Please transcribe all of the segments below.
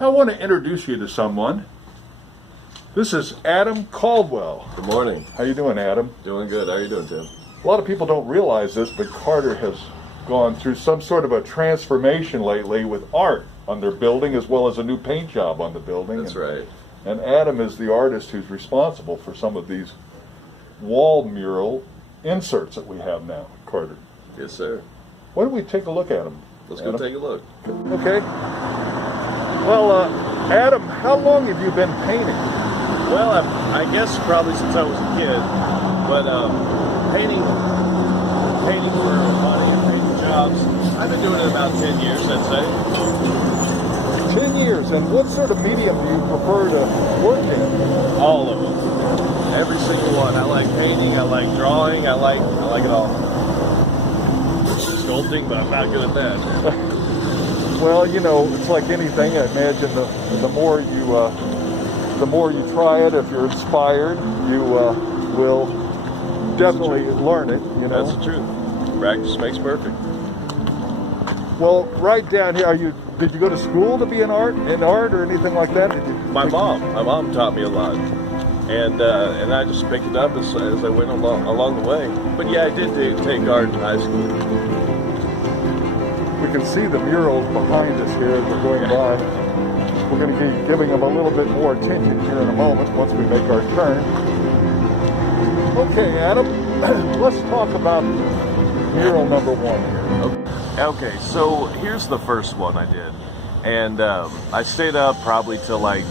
I want to introduce you to someone. This is Adam Caldwell. Good morning. How you doing, Adam? Doing good. How are you doing, Tim? A lot of people don't realize this, but Carter has gone through some sort of a transformation lately with art on their building, as well as a new paint job on the building. That's right. And Adam is the artist who's responsible for some of these wall mural inserts that we have now, Carter. Yes, sir. Why don't we take a look at them? Let's go take a look. Okay. Well, Adam, how long have you been painting? Well, I guess probably since I was a kid, but painting for money and painting jobs, I've been doing it about 10 years, I'd say. 10 years. And what sort of medium do you prefer to work in? All of them. Every single one. I like painting, I like drawing, I like it all. Sculpting, but I'm not good at that. Well, you know, it's like anything. I imagine the more you try it, if you're inspired, you will definitely learn it. You know, that's the truth. Practice makes perfect. Well, right down here, did you go to school to be in art or anything like that? My mom taught me a lot, and I just picked it up as I went along the way. But yeah, I did take art in high school. We can see the murals behind us here as we're going by. We're going to be giving them a little bit more attention here in a moment once we make our turn. Okay, Adam, let's talk about mural number one here. Okay, so here's the first one I did. And I stayed up probably till I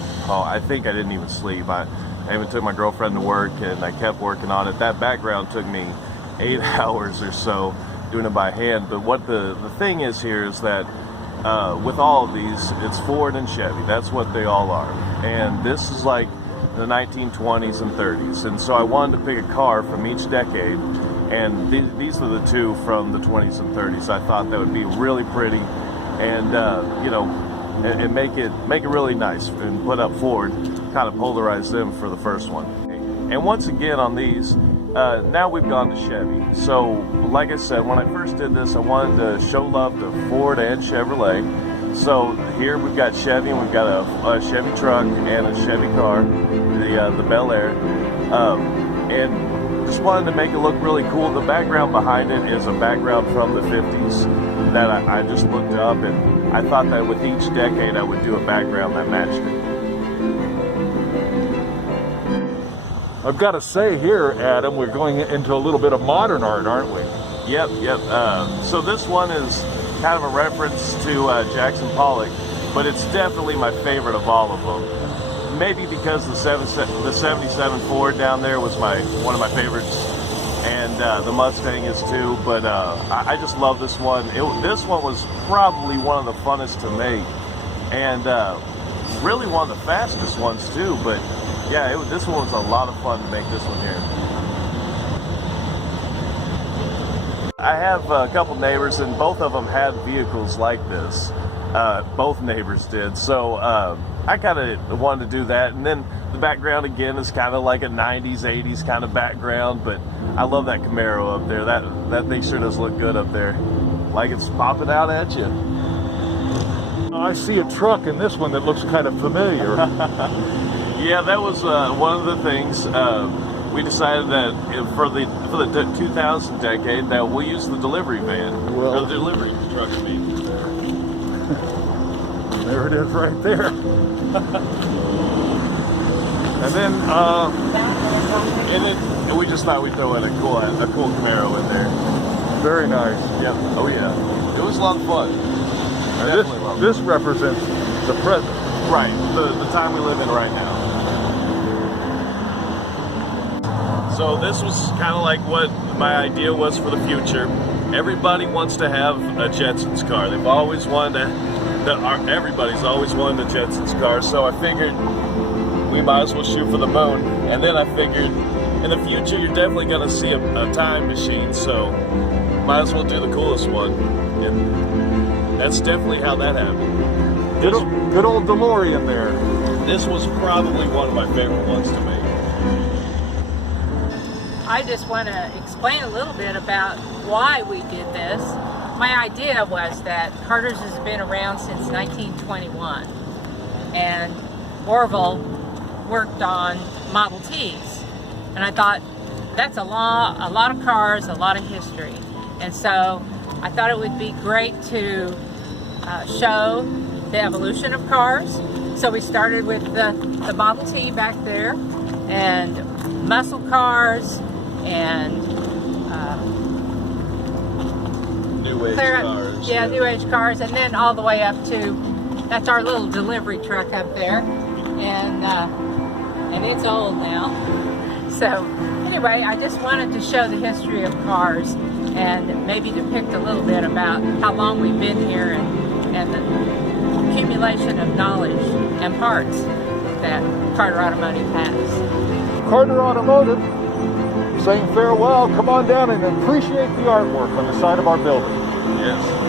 think I didn't even sleep. I even took my girlfriend to work and I kept working on it. That background took me 8 hours or so doing it by hand. But what the thing is here is that with all of these, it's Ford and Chevy. That's what they all are. And this is like the 1920s and 30s. And so I wanted to pick a car from each decade. And these are the two from the 20s and 30s. I thought that would be really pretty and, you know, and make it really nice and put up Ford, kind of polarize them for the first one. And once again on these, now we've gone to Chevy. So, like I said, when I first did this, I wanted to show love to Ford and Chevrolet. So here we've got Chevy, and we've got a Chevy truck and a Chevy car, the Bel Air, and just wanted to make it look really cool. The background behind it is a background from the 50s that I just looked up, and I thought that with each decade I would do a background that matched it. I've got to say here, Adam, we're going into a little bit of modern art, aren't we? Yep. So this one is kind of a reference to Jackson Pollock, but it's definitely my favorite of all of them. Maybe because the 77 Ford down there was one of my favorites, and the Mustang is too, but I just love this one. This one was probably one of the funnest to make, and really one of the fastest ones too, but yeah, this one was a lot of fun to make this one here. I have a couple neighbors, and both of them had vehicles like this. Both neighbors did, so I kind of wanted to do that. And then the background again is kind of like a 90s, 80s kind of background, but I love that Camaro up there. That thing sure does look good up there, like it's popping out at you. I see a truck in this one that looks kind of familiar. Yeah, that was one of the things. We decided that for the 2000 decade that we'll use the delivery van, or the delivery truck. There it is, right there. and we just thought we'd throw in a cool Camaro in there. Very nice. Yep. Oh yeah. It was a lot of fun. This represents the present. Right. The time we live in right now. So this was kind of like what my idea was for the future. Everybody wants to have a Jetsons car. They've always wanted everybody's always wanted a Jetsons car. So I figured we might as well shoot for the moon. And then I figured in the future you're definitely going to see a time machine. So might as well do the coolest one. And that's definitely how that happened. Good old DeLorean there. This was probably one of my favorite ones to make. I just want to explain a little bit about why we did this. My idea was that Carter's has been around since 1921. and Orville worked on Model Ts. And I thought, that's a lot of cars, a lot of history. And so I thought it would be great to show the evolution of cars. So we started with the Model T back there, and muscle cars, and New age cars. Yeah, new age cars, and then all the way up to, that's our little delivery truck up there, and it's old now. So anyway, I just wanted to show the history of cars and maybe depict a little bit about how long we've been here and the accumulation of knowledge and parts that Carter Automotive has. Carter Automotive saying farewell. Come on down and appreciate the artwork on the side of our building. Yes.